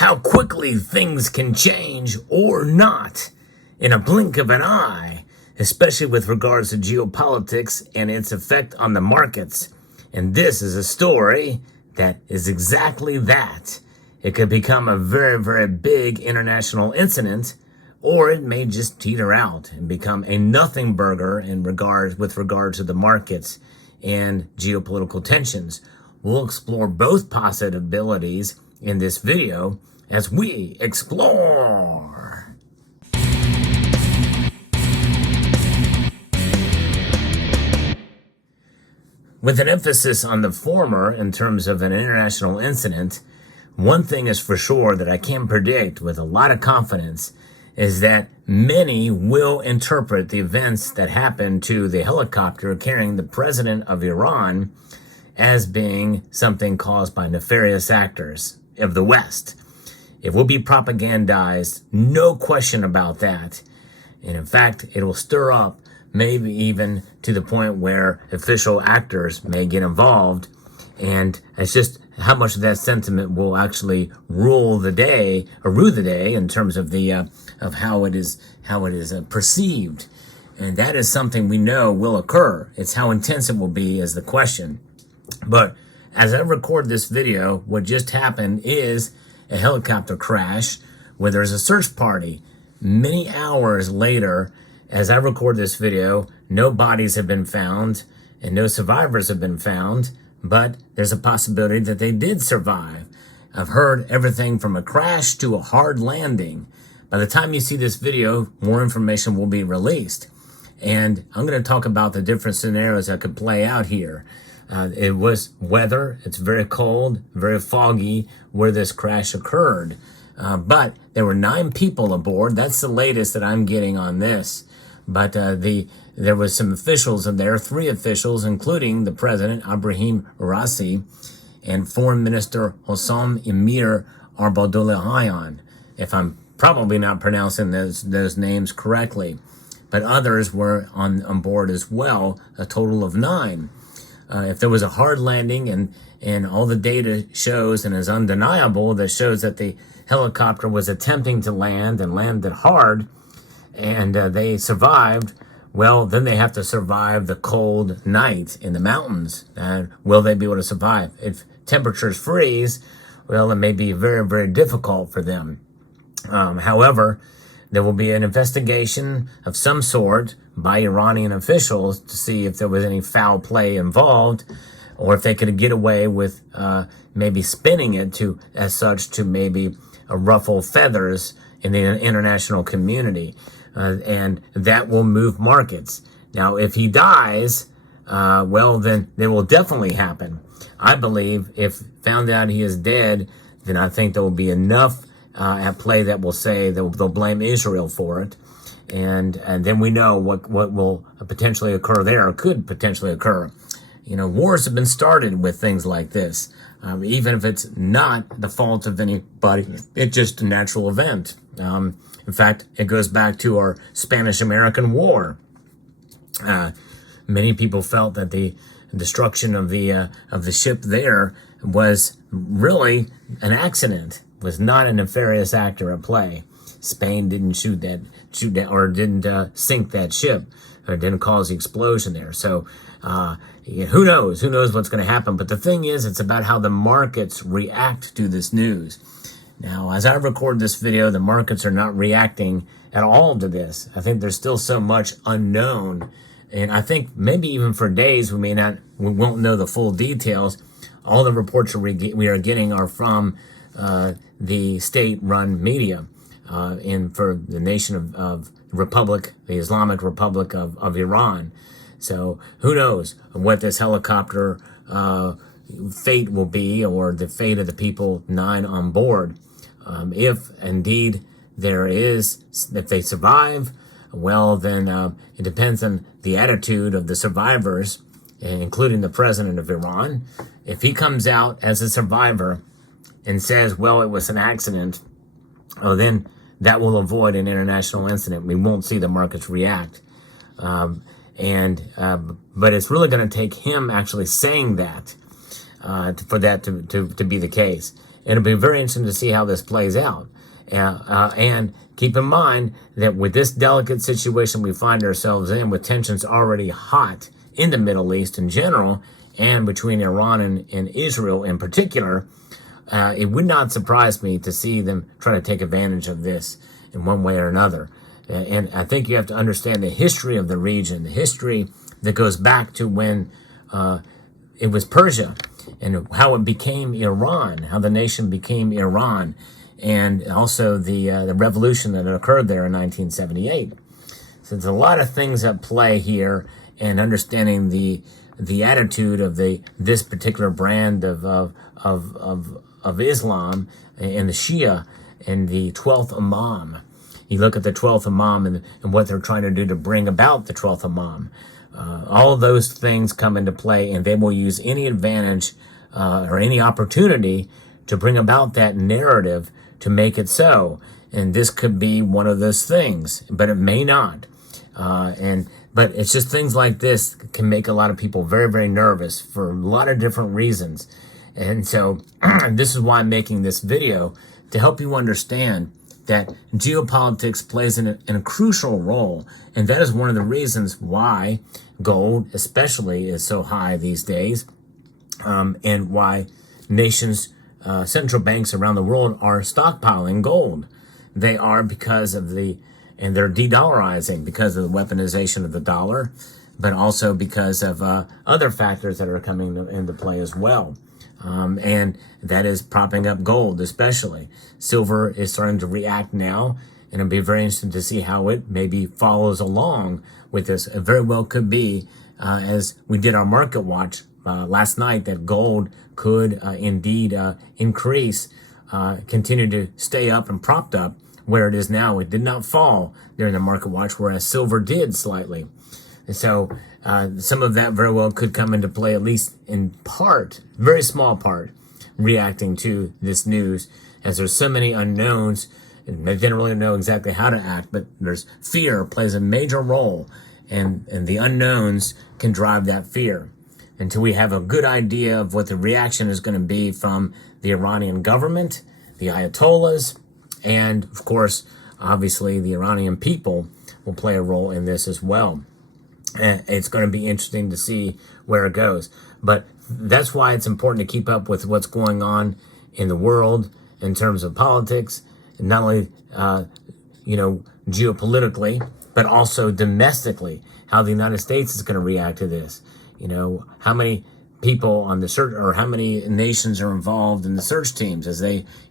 how quickly things can change or not in a blink of an eye, especially with regards to geopolitics and its effect on the markets. And this is a story that is exactly that. It could become a very, very big international incident, or it may just teeter out and become a nothing burger with regard to the markets and geopolitical tensions. We'll explore both possibilities in this video as we explore. With an emphasis on the former in terms of an international incident, one thing is for sure that I can predict with a lot of confidence is that many will interpret the events that happened to the helicopter carrying the president of Iran as being something caused by nefarious actors of the West. It will be propagandized, no question about that. And in fact, it will stir up maybe even to the point where official actors may get involved. And it's just how much of that sentiment will actually rule the day in terms of the of how it is perceived. And that is something we know will occur. It's how intense it will be is the question. But as I record this video, what just happened is a helicopter crash where there's a search party. Many hours later, as I record this video, no bodies have been found and no survivors have been found, but there's a possibility that they did survive. I've heard everything from a crash to a hard landing. By the time you see this video, more information will be released. And I'm going to talk about the different scenarios that could play out here. It was weather. It's very cold, very foggy where this crash occurred. But there were 9 people aboard. That's the latest that I'm getting on this. But there was some officials in there, 3 officials, including the president, Ibrahim Raisi, and Foreign Minister Hossam Emir Arbadollahian, if I'm probably not pronouncing those names correctly. But others were on board as well, a total of 9. If there was a hard landing and all the data shows and is undeniable that shows that the helicopter was attempting to land and landed hard and they survived, well, then they have to survive the cold night in the mountains. Will they be able to survive? If temperatures freeze, well, it may be very, very difficult for them. However, there will be an investigation of some sort by Iranian officials to see if there was any foul play involved, or if they could get away with maybe spinning it to maybe ruffle feathers in the international community, and that will move markets. Now, if he dies, well, then it will definitely happen. I believe if found out he is dead, then I think there will be enough at play that will say they'll blame Israel for it. And then we know what will potentially occur there, or could potentially occur. You know, wars have been started with things like this. Even if it's not the fault of anybody, it's just a natural event. In fact, it goes back to our Spanish-American War. Many people felt that the destruction of the ship there was really an accident, was not a nefarious actor at play. Spain didn't shoot that, or didn't sink that ship, or didn't cause the explosion there. So, who knows? Who knows what's going to happen? But the thing is, it's about how the markets react to this news. Now, as I record this video, the markets are not reacting at all to this. I think there's still so much unknown. And I think maybe even for days, we won't know the full details. All the reports we are getting are from the state-run media, and for the nation of Republic, the Islamic Republic of Iran. So who knows what this helicopter fate will be, or the fate of the people 9 on board. If indeed if they survive, well, then it depends on the attitude of the survivors, including the president of Iran. If he comes out as a survivor and says, well, it was an accident, then that will avoid an international incident. We won't see the markets react. But it's really going to take him actually saying that for that to be the case. it'll be very interesting to see how this plays out. And keep in mind that with this delicate situation we find ourselves in, with tensions already hot in the Middle East in general, and between Iran and Israel in particular, it would not surprise me to see them try to take advantage of this in one way or another. And I think you have to understand the history of the region, the history that goes back to when it was Persia, and how it became Iran, how the nation became Iran, and also the revolution that occurred there in 1978. So there's a lot of things at play here, and understanding the attitude of this particular brand of Islam and the Shia and the 12th Imam. You look at the 12th Imam and what they're trying to do to bring about the 12th Imam. All of those things come into play, and they will use any advantage or any opportunity to bring about that narrative to make it so. And this could be one of those things, but it may not. But it's just things like this can make a lot of people very, very nervous for a lot of different reasons. And so this is why I'm making this video, to help you understand that geopolitics plays a crucial role. And that is one of the reasons why gold especially is so high these days, and why nations, central banks around the world are stockpiling gold. They are because of and they're de-dollarizing because of the weaponization of the dollar, but also because of other factors that are coming into play as well. And that is propping up gold especially. Silver is starting to react now, and it'll be very interesting to see how it maybe follows along with this. It very well could be, as we did our market watch last night, that gold could indeed increase, continue to stay up and propped up where it is now. It did not fall during the market watch, whereas silver did slightly. And so some of that very well could come into play, at least in part, very small part, reacting to this news, as there's so many unknowns, and they didn't really know exactly how to act, but there's fear plays a major role, and the unknowns can drive that fear. Until we have a good idea of what the reaction is going to be from the Iranian government, the Ayatollahs, and of course, obviously, the Iranian people will play a role in this as well. It's going to be interesting to see where it goes. But that's why it's important to keep up with what's going on in the world in terms of politics, and not only, geopolitically, but also domestically, how the United States is going to react to this. How many people on the search, or how many nations are involved in the search teams, as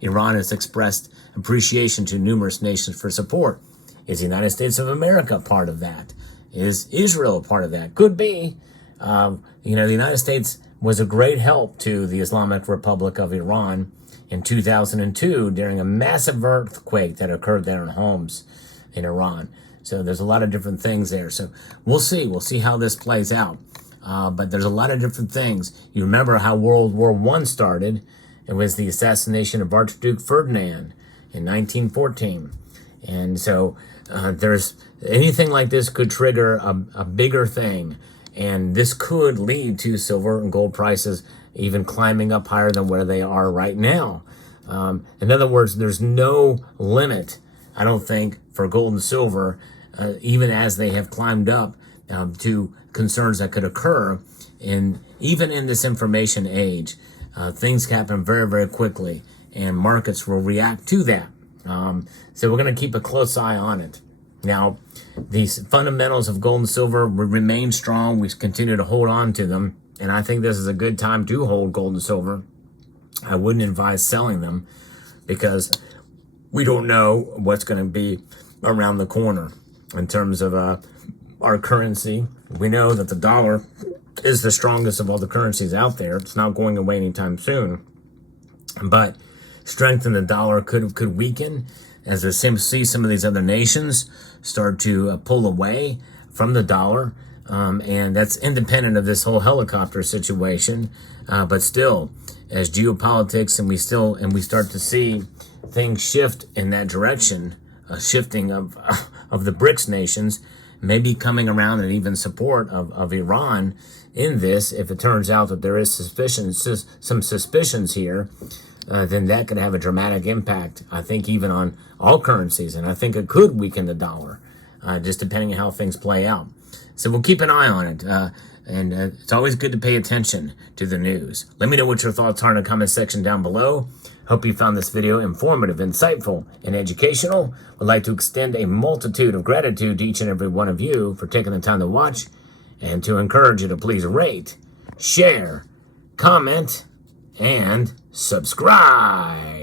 Iran has expressed appreciation to numerous nations for support. Is the United States of America part of that? Is Israel part of that? Could be. The United States was a great help to the Islamic Republic of Iran in 2002 during a massive earthquake that occurred there in Homs in Iran. So there's a lot of different things there. So we'll see. We'll see how this plays out. But there's a lot of different things. You remember how World War I started. It was the assassination of Archduke Ferdinand in 1914. And so there's anything like this could trigger a bigger thing. And this could lead to silver and gold prices even climbing up higher than where they are right now. In other words, there's no limit, I don't think, for gold and silver, even as they have climbed up to concerns that could occur. Even in this information age, things happen very, very quickly, and markets will react to that. So we're going to keep a close eye on it. Now, these fundamentals of gold and silver will remain strong. We continue to hold on to them, and I think this is a good time to hold gold and silver. I wouldn't advise selling them, because we don't know what's going to be around the corner in terms of our currency. We know that the dollar is the strongest of all the currencies out there. It's not going away anytime soon. But strength in the dollar could weaken as we see some of these other nations start to pull away from the dollar. And that's independent of this whole helicopter situation. But still, as geopolitics, and we start to see things shift in that direction, shifting of the BRICS nations, maybe coming around and even support of Iran in this, if it turns out that there is some suspicions here, then that could have a dramatic impact, I think, even on all currencies. And I think it could weaken the dollar, just depending on how things play out. So we'll keep an eye on it. And it's always good to pay attention to the news. Let me know what your thoughts are in the comment section down below. Hope you found this video informative, insightful, and educational. Would like to extend a multitude of gratitude to each and every one of you for taking the time to watch, and to encourage you to please rate, share, comment, and subscribe.